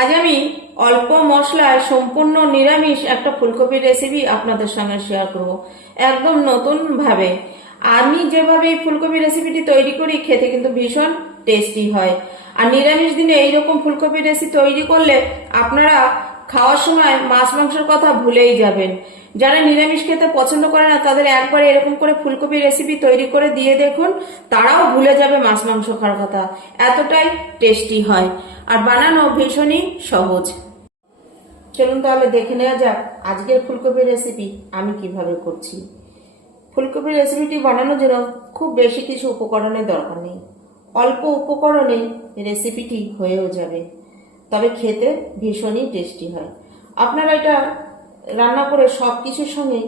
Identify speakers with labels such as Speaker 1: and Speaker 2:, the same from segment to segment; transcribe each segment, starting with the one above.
Speaker 1: আজ আমি অল্প মশলায় সম্পূর্ণ নিরামিষ একটা ফুলকপির রেসিপি আপনাদের সঙ্গে শেয়ার করব। একদম নতুনভাবে আমি যেভাবে এই ফুলকপি রেসিপিটি তৈরি করি, খেতে কিন্তু ভীষণ টেস্টি হয়। আর নিরামিষ দিনে এইরকম ফুলকপি রেসিপি তৈরি করলে আপনারা খাওয়ার সময় মাছ মাংসের কথা ভুলেই যাবেন। যারা নিরামিষ খেতে পছন্দ করে না, তাদের একবার এরকম করে ফুলকপি রেসিপি তৈরি করে দিয়ে দেখুন, তারাও ভুলে যাবে মাছ মাংস খাওয়ার কথা। এতটাই টেস্টি হয়। আর বানানো ভীষণই সহজ। চলুন তাহলে দেখে নেওয়া যাক আজকের ফুলকপি রেসিপি আমি কীভাবে করছি। ফুলকপির রেসিপিটি বানানোর জন্য খুব বেশি কিছু উপকরণের দরকার নেই। অল্প উপকরণে রেসিপিটি হয়েও যাবে। তবে খেতে ভীষণই টেস্টি হয়। আপনারা এটা রান্না করে সব কিছুর সঙ্গে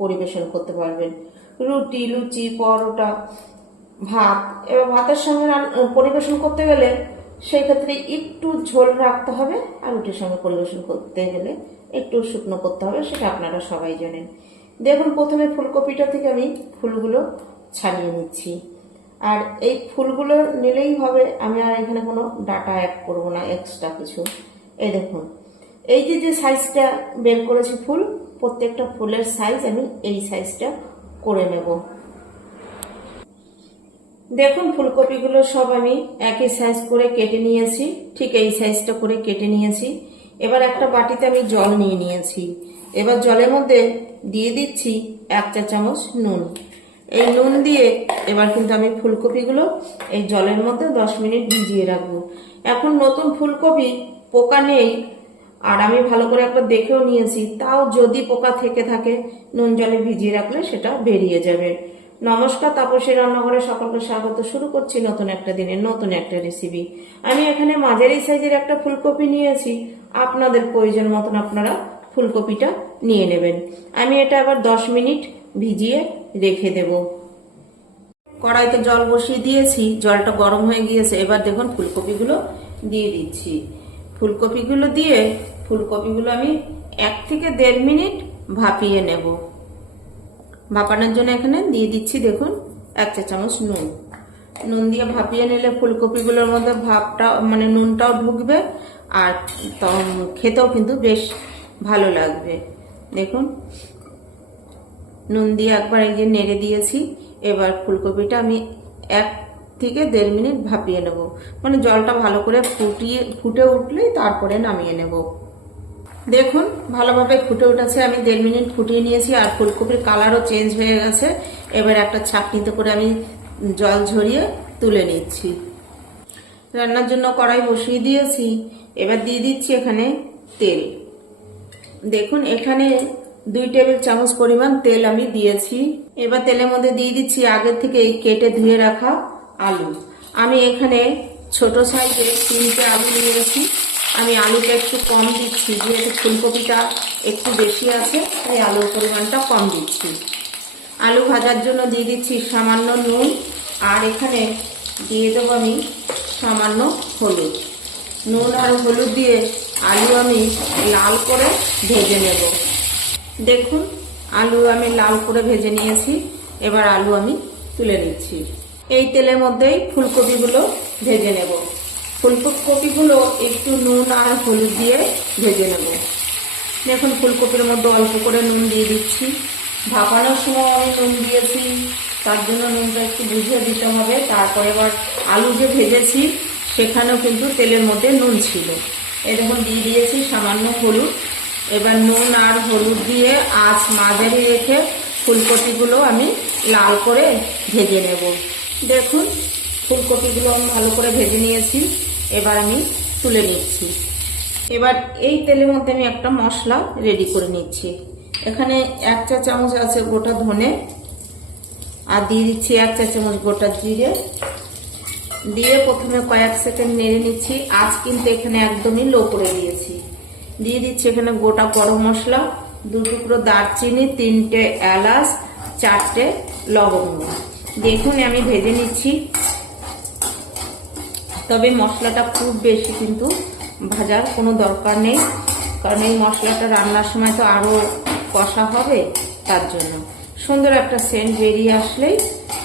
Speaker 1: পরিবেশন করতে পারবেন। রুটি, লুচি, পরোটা, ভাত এবার ভাতের সঙ্গে পরিবেশন করতে গেলে সেই ক্ষেত্রে একটু ঝোল রাখতে হবে আর রুটির সঙ্গে পরিবেশন করতে গেলে একটু শুকনো করতে হবে, সেটা আপনারা সবাই জানেন। দেখুন, প্রথমে ফুলকপিটা থেকে আমি ফুলগুলো ছাড়িয়ে নিচ্ছি। আর এই ফুলগুলো নিলেই হবে, আমি আর এখানে কোনো ডাটা অ্যাড করব না এক্সট্রা কিছু। এই দেখুন, এই যে যে সাইজটা বের করেছি ফুল, প্রত্যেকটা ফুলের সাইজ আমি এই সাইজটা করে নেব। দেখুন, ফুলকপিগুলো সব আমি একই সাইজ করে কেটে নিয়েছি, ঠিক এই সাইজটা করে কেটে নিয়েছি। এবার একটা বাটিতে আমি জল নিয়ে নিয়েছি। এবার জলের মধ্যে দিয়ে দিচ্ছি এক চা চামচ নুন। এই নুন দিয়ে এবার কিন্তু আমি ফুলকপিগুলো এই জলের মধ্যে দশ মিনিট ভিজিয়ে রাখব। এখন নতুন ফুলকপি পোকা নেই, আর আমি ভালো করে একবার দেখেও নিয়েছি, তাও যদি পোকা থেকে থাকে, নুন জলে ভিজিয়ে রাখলে সেটা বেরিয়ে যাবে। নমস্কার, তাপসী রান্নাঘরে সকলকে স্বাগত। শুরু করছি নতুন একটা দিনের নতুন একটা রেসিপি আমি এখানে মাঝারি সাইজের একটা ফুলকপি নিয়েছি। আপনাদের প্রয়োজন মতন আপনারা ফুলকপিটা নিয়ে নেবেন। আমি এটা আবার দশ মিনিট ভিজিয়ে রেখে দেব। কড়াইতে জল বসিয়ে দিয়েছি, জলটা গরম হয়ে গিয়েছে। এবার দেখুন ফুলকপিগুলো দিয়ে দিচ্ছি। ফুলকপিগুলো দিয়ে ফুলকপিগুলো আমি এক থেকে দেড় মিনিট ভাপিয়ে নেব। ভাপানোর জন্য এখানে দিয়ে দিচ্ছি দেখুন এক চা চামচ নুন। নুন দিয়ে ভাপিয়ে নিলে ফুলকপিগুলোর মধ্যে ভাপটা মানে নুনটাও ঢুকবে আর খেতেও কিন্তু বেশ ভালো লাগবে। দেখুন নুন দিয়ে একবার এই যে নেড়ে দিয়েছি। এবার ফুলকপিটা আমি এক থেকে দেড় মিনিট ভাপিয়ে নেব। মানে জলটা ভালো করে ফুটিয়ে, ফুটে উঠলেই তারপরে নামিয়ে নেব। দেখুন, ভালোভাবে ফুটে উঠেছে। আমি দেড় মিনিট ফুটিয়ে নিয়েছি আর ফুলকপির কালারও চেঞ্জ হয়ে গেছে। এবার একটা ছাঁকনিতে করে আমি জল ঝরিয়ে তুলে নিচ্ছি। রান্নার জন্য কড়াই বসিয়ে দিয়েছি। এবার দিয়ে দিচ্ছি এখানে তেল। দেখুন, এখানে দুই টেবিল চামচ পরিমাণ তেল আমি দিয়েছি। এবার তেলের মধ্যে দিয়ে দিচ্ছি আগের থেকে এই কেটে ধুয়ে রাখা আলু। আমি এখানে ছোট সাইজের তিনটে আলু নিয়েছি। আমি আলুটা একটু কম দিচ্ছি, যেহেতু ফুলকপিটা একটু বেশি আছে, তাই আলুর পরিমাণটা কম দিচ্ছি। আলু ভাজার জন্য দিয়ে দিচ্ছি সামান্য নুন, আর এখানে দিয়ে দেবো আমি সামান্য হলুদ। নুন আর হলুদ দিয়ে আলু আমি লাল করে ভেজে নেব। দেখুন, আলু আমি লাল করে ভেজে নিয়েছি, এবার আলু আমি তুলে নিচ্ছি। এই তেলের মধ্যেই ফুলকপিগুলো ভেজে নেব। ফুলকপিগুলো একটু নুন আর হলুদ দিয়ে ভেজে নেব। দেখুন, ফুলকপির মধ্যে অল্প করে নুন দিয়ে দিচ্ছি। ভাপানোর সময় আমি নুন দিয়েছি, তার জন্য নুনটা একটু বুঝিয়ে দিতে হবে। তারপরে এবার আলু যে ভেজেছি, সেখানেও কিন্তু তেলের মধ্যে নুন ছিল। দেখুন, দিয়ে দিয়েছি সামান্য হলুদ। এবার নুন আর হলুদ দিয়ে আঁচ মাঝারি রেখে ফুলকপিগুলো আমি লাল করে ভেজে নেব। দেখুন, ফুলকপিগুলো আমি ভালো করে ভেজে নিয়েছি। এবার আমি তুলে নিচ্ছি। এবার এই তেলের মধ্যে আমি একটা মশলা রেডি করে নিচ্ছি। এখানে এক চা চামচ আছে গোটা ধনে, আর দিয়ে দিচ্ছি এক চা চামচ গোটা জিরে। দিয়ে প্রথমে কয়েক সেকেন্ড নেড়ে নিচ্ছি। আজ কিন্তু এখানে একদমই লো করে দিয়েছি। দিয়ে দিচ্ছি এখানে গোটা গরম মশলা, দু টুকরো দারচিনি, তিনটে এলাচ, চারটে লবঙ্গ। দেখুন, আমি ভেজে নিচ্ছি। তবে মশলাটা খুব বেশি কিন্তু ভাজার কোনো দরকার নেই, কারণ এই মশলাটা রান্নার সময় তো আরও কষা হবে তার জন্য। সুন্দর একটা সেন্ট বেরিয়ে আসলেই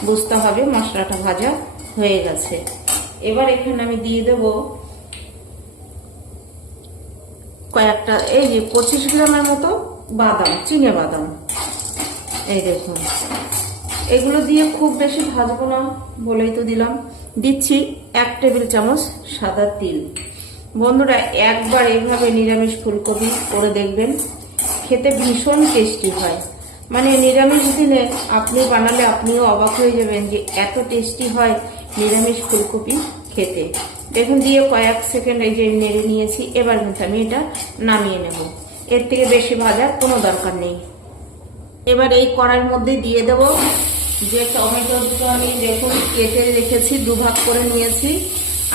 Speaker 1: বুঝতে হবে মশলাটা ভাজা হয়ে গেছে। এবার এখানে আমি দিয়ে দেব কয়েকটা, এই যে পঁচিশ গ্রামের মতো বাদাম, চিনে বাদাম। এই দেখুন। এগুলো দিয়ে খুব বেশি ভাজবো না বলেই তো দিলাম। দিচ্ছি এক টেবিল চামচ সাদা তিল। বন্ধুরা, একবার এইভাবে নিরামিষ ফুলকপি করে দেখবেন, খেতে ভীষণ টেস্টি হয়। মানে নিরামিষ দিনে আপনি বানালে আপনিও অবাক হয়ে যাবেন যে এত টেস্টি হয় নিরামিষ ফুলকপি খেতে। দেখুন দিয়ে কয়েক সেকেন্ড এই যে নেড়ে নিয়েছি, এবার কিন্তু আমি এটা নামিয়ে নেব। এর থেকে বেশি ভাজার কোনো দরকার নেই। এবার এই কড়াইয়ের মধ্যে দিয়ে দেব যে টমেটো দুটো আমি দেখুন কেটে রেখেছি, দুভাগ করে নিয়েছি,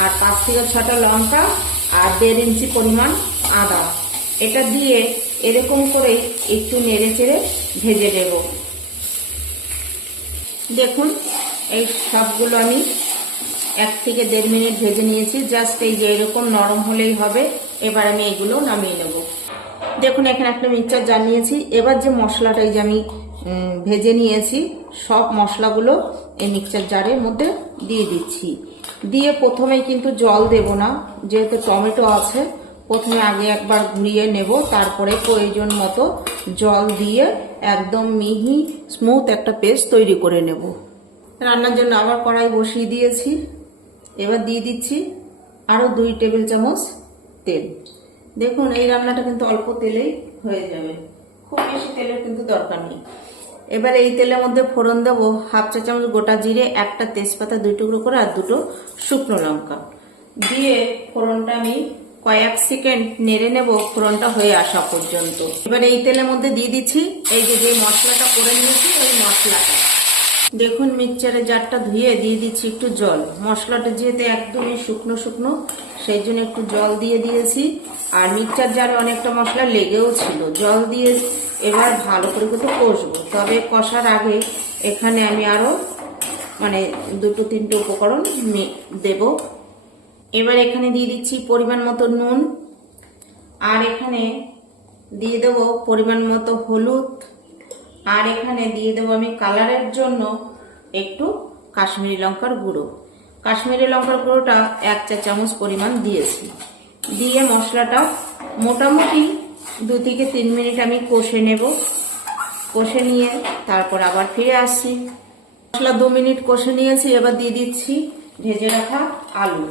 Speaker 1: আর পাঁচ থেকে ছটা লঙ্কা আর দেড় ইঞ্চি পরিমাণ আদা। এটা দিয়ে এরকম করে একটু নেড়ে চেড়ে ভেজে নেব। দেখুন, এই সবগুলো আমি এক থেকে দেড় মিনিট ভেজে নিয়েছি। জাস্ট এই যে এরকম নরম হলেই হবে। এবার আমি এগুলো নামিয়ে নেব। দেখুন, এখানে একটা মিক্সচার জার নিয়েছি। এবার যে মশলাটা এই যে আমি ভেজে নিয়েছি, সব মশলাগুলো এই মিক্সচার জারের মধ্যে দিয়ে দিচ্ছি। দিয়ে প্রথমে কিন্তু জল দেব না। যেহেতু টমেটো আছে, প্রথমে আগে একবার ঘুরিয়ে নেব। তারপরে প্রয়োজন মতো জল দিয়ে একদম মিহি, স্মুথ একটা পেস্ট তৈরি করে নেব। রান্নার জন্য আবার কড়াই বসিয়ে দিয়েছি। এবার দিয়ে দিচ্ছি আরও দুই টেবিল চামচ তেল। দেখুন, এই রান্নাটা কিন্তু অল্প তেলেই হয়ে যাবে। খুব বেশি তেলের কিন্তু দরকার নেই। এবার এই তেলের মধ্যে ফোড়ন দেবো হাফ চা চামচ গোটা জিরে, একটা তেজপাতা, দুই টুকরো করে, আর দুটো শুকনো লঙ্কা। দিয়ে ফোড়নটা আমি কয়েক সেকেন্ড নেড়ে নেব, ফোড়নটা হয়ে আসা পর্যন্ত। এবার এই তেলের মধ্যে দিয়ে দিচ্ছি এই যে যে মশলাটা করে নিয়েছি ওই মশলাটা। দেখুন মিক্সচারের জারটা ধুয়ে দিয়ে দিচ্ছি একটু জল। মশলাটা যেহেতু একদমই শুকনো শুকনো, সেই জন্য একটু জল দিয়ে দিয়েছি। আর মিক্সচার জারে অনেকটা মশলা লেগেও ছিল। জল দিয়ে এবার ভালো করে কিন্তু কষবো। তবে কষার আগে এখানে আমি আরও মানে দুটো তিনটে উপকরণ দেব। এবার এখানে দিয়ে দিচ্ছি পরিমাণ মতো নুন। আর এখানে দিয়ে দেব পরিমাণ মতো হলুদ। আর এখানে দিয়ে দেবো আমি কালারের জন্য একটু কাশ্মীরি লঙ্কার গুঁড়ো। কাশ্মীরি লঙ্কার গুঁড়োটা এক চা চামচ পরিমাণ দিয়েছি। দিয়ে মশলাটা মোটামুটি দু থেকে তিন মিনিট আমি কষে নেব। কষে নিয়ে তারপর আবার ফিরে আসছি মশলা দু মিনিট কষে নিয়েছি, এবার দিয়ে দিচ্ছি ভেজে রাখা আলু।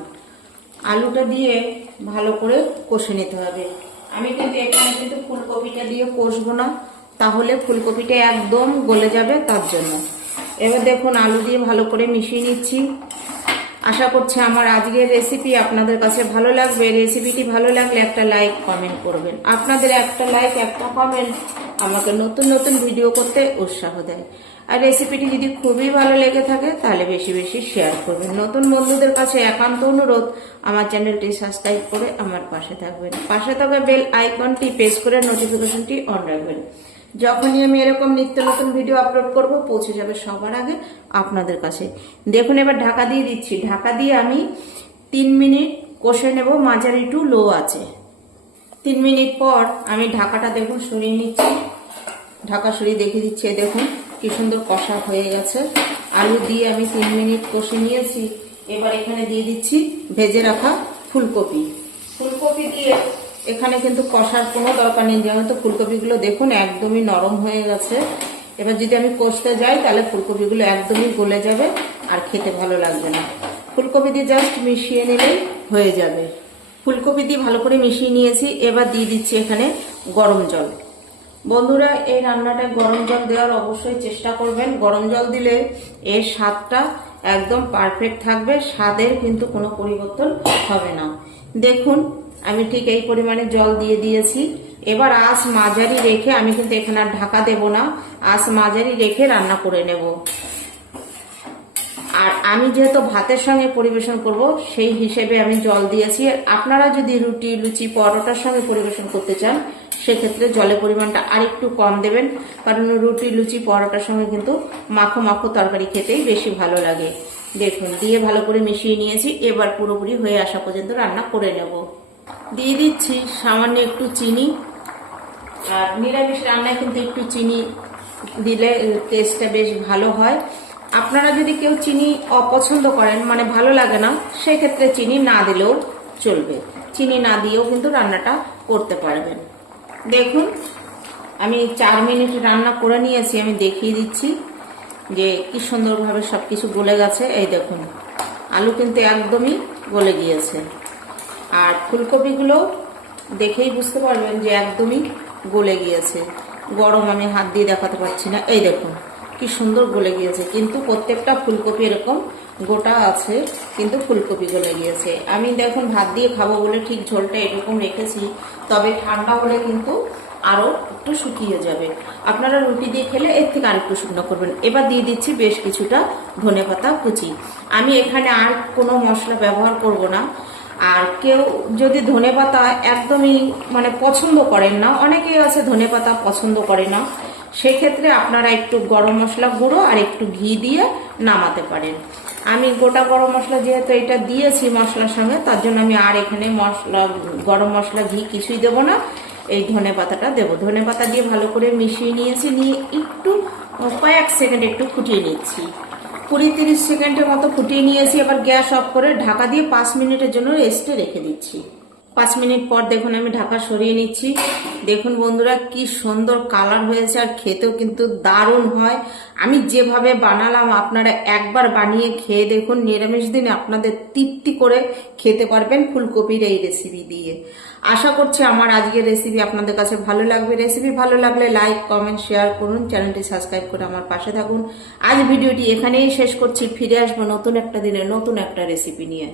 Speaker 1: আলুটা দিয়ে ভালো করে কষে নিতে হবে। আমি কিন্তু এখানে কিন্তু ফুলকপিটা দিয়ে কষবো না। তাহলে ফুলকপিটা একদম গলে যাবে তার জন্য। এবার দেখুন আলু দিয়ে ভালো করে মিশিয়ে নিচ্ছি। আশা করছি আমার আজকের রেসিপি আপনাদের কাছে ভালো লাগবে। রেসিপিটি ভালো লাগলে একটা লাইক কমেন্ট করবেন। আপনাদের একটা লাইক একটা কমেন্ট আমাকে নতুন নতুন ভিডিও করতে উৎসাহ দেয়। আর রেসিপিটি যদি খুবই ভালো লেগে থাকে, তাহলে বেশি বেশি শেয়ার করবেন। নতুন বন্ধুদের কাছে একান্ত অনুরোধ, আমার চ্যানেলটি সাবস্ক্রাইব করে আমার পাশে থাকবেন। পাশে থাকা বেল আইকনটি প্রেস করে নোটিফিকেশনটি অন রাখবেন। যখনই আমি এরকম নিত্য নতুন ভিডিও আপলোড করব, পৌঁছে যাবে সবার আগে আপনাদের কাছে। দেখুন, এবার ঢাকা দিয়ে দিচ্ছি। ঢাকা দিয়ে আমি তিন মিনিট কষে নেব মাঝারি টু লো আছে। তিন মিনিট পর আমি ঢাকাটা দেখুন সরিয়ে নিচ্ছি। ঢাকা সরিয়ে দেখে দিচ্ছি দেখুন কি সুন্দর কষা হয়ে গেছে। আলু দিয়ে আমি তিন মিনিট কষে নিয়েছি। এবার এখানে দিয়ে দিচ্ছি ভেজে রাখা ফুলকপি। ফুলকপি দিয়ে এখানে কিন্তু কষার কোনো দরকার নেই। যেহেতু ফুলকপিগুলো দেখুন একদমই নরম হয়ে গেছে। এবার যদি আমি কষতে যাই, তাহলে ফুলকপিগুলো একদমই গলে যাবে আর খেতে ভালো লাগবে না। ফুলকপি দিয়ে জাস্ট মিশিয়ে নিলেই হয়ে যাবে। ফুলকপি দিয়ে ভালো করে মিশিয়ে নিয়েছি। এবার দিয়ে দিচ্ছি এখানে গরম জল। বন্ধুরা, এই রান্নাটা গরম জল দেওয়ার অবশ্যই চেষ্টা করবেন। গরম জল দিলে এর স্বাদটা একদম পারফেক্ট থাকবে। স্বাদের কিন্তু কোনো পরিবর্তন হবে না। দেখুন আমি ঠিক এই পরিমাণে জল দিয়ে দিয়েছি। এবার আঁচ মাঝারি রেখে আমি কিন্তু এখানে আর ঢাকা দেব না। আঁচ মাঝারি রেখে রান্না করে নেব। আর আমি যেহেতু ভাতের সঙ্গে পরিবেশন করব, সেই হিসেবে আমি জল দিয়েছি। আপনারা যদি রুটি, লুচি, পরোটার সঙ্গে পরিবেশন করতে চান, সেক্ষেত্রে জলের পরিমাণটা আরেকটু কম দেবেন। কারণ রুটি, লুচি, পরোটার সঙ্গে কিন্তু মাখো মাখো তরকারি খেতেই বেশি ভালো লাগে। দেখুন, দিয়ে ভালো করে মিশিয়ে নিয়েছি। এবার পুরোপুরি হয়ে আসা পর্যন্ত রান্না করে নেব। দিয়ে দিচ্ছি সামান্য একটু চিনি। আর নিরামিষ রান্নায় কিন্তু একটু চিনি দিলে টেস্টটা বেশ ভালো হয়। আপনারা যদি কেউ চিনি অপছন্দ করেন মানে ভালো লাগে না, সেক্ষেত্রে চিনি না দিলেও চলবে। চিনি না দিয়েও কিন্তু রান্নাটা করতে পারবেন। দেখুন, আমি চার মিনিট রান্না করে নিয়েছি, আমি দেখিয়ে দিচ্ছি যে কি সুন্দরভাবে সব কিছু গলে গেছে। এই দেখুন, আলু কিন্তু একদমই গলে গিয়েছে। আর ফুলকপিগুলো দেখেই বুঝতে পারবেন যে একদমই গলে গিয়েছে। গরম আমি হাত দিয়ে দেখাতে পারছি না। এই দেখুন, কি সুন্দর গলে গিয়েছে। কিন্তু প্রত্যেকটা ফুলকপি এরকম গোটা আছে, কিন্তু ফুলকপি গলে গিয়েছে। আমি দেখুন, ভাত দিয়ে খাব বলে ঠিক ঝোলটা এরকম রেখেছি, তবে ঠান্ডা হলে কিন্তু আরও একটু শুকিয়ে যাবে। আপনারা রুটি দিয়ে খেলে এর থেকে আরেকটু শুকনো করবেন। এবার দিয়ে দিচ্ছি বেশ কিছুটা ধনে পাতা কুচি। আমি এখানে আর কোনো মশলা ব্যবহার করব না। আর কেউ যদি ধনে পাতা একদমই মানে পছন্দ করেন না, অনেকেই আছে ধনে পাতা পছন্দ করে না, সেক্ষেত্রে আপনারা একটু গরম মশলা গুঁড়ো আর একটু ঘি দিয়ে নামাতে পারেন। আমি গোটা গরম মশলা যেহেতু এটা দিয়েছি মশলার সঙ্গে, তার জন্য আমি আর এখানে মশলা, গরম মশলা, ঘি কিছুই দেবো না, এই ধনে পাতাটা দেবো। ধনে পাতা দিয়ে ভালো করে মিশিয়ে নিয়েছি, নিয়ে একটু কয়েক সেকেন্ড একটু ফুটিয়ে নিচ্ছি। কুড়ি তিরিশ সেকেন্ডের মতো ফুটিয়ে নিয়েছি, এবার গ্যাস অফ করে ঢাকা দিয়ে পাঁচ মিনিটের জন্য রেস্টে রেখে দিচ্ছি। পাঁচ মিনিট পর দেখুন আমি ঢাকা সরিয়ে নিচ্ছি। দেখুন বন্ধুরা কি সুন্দর কালার হয়েছে আর খেতেও কিন্তু দারুণ হয়। আমি যেভাবে বানালাম আপনারা একবার বানিয়ে খেয়ে দেখুন, নিরামিষ দিনে আপনাদের তৃপ্তি করে খেতে পারবেন ফুলকপির এই রেসিপি দিয়ে। আশা করছি আমার আজকের রেসিপি আপনাদের কাছে ভালো লাগবে। রেসিপি ভালো লাগলে লাইক কমেন্ট শেয়ার করুন। চ্যানেলটি সাবস্ক্রাইব করে আমার পাশে থাকুন। আজ ভিডিওটি এখানেই শেষ করছি। ফিরে আসব নতুন একটা দিনে নতুন একটা রেসিপি নিয়ে।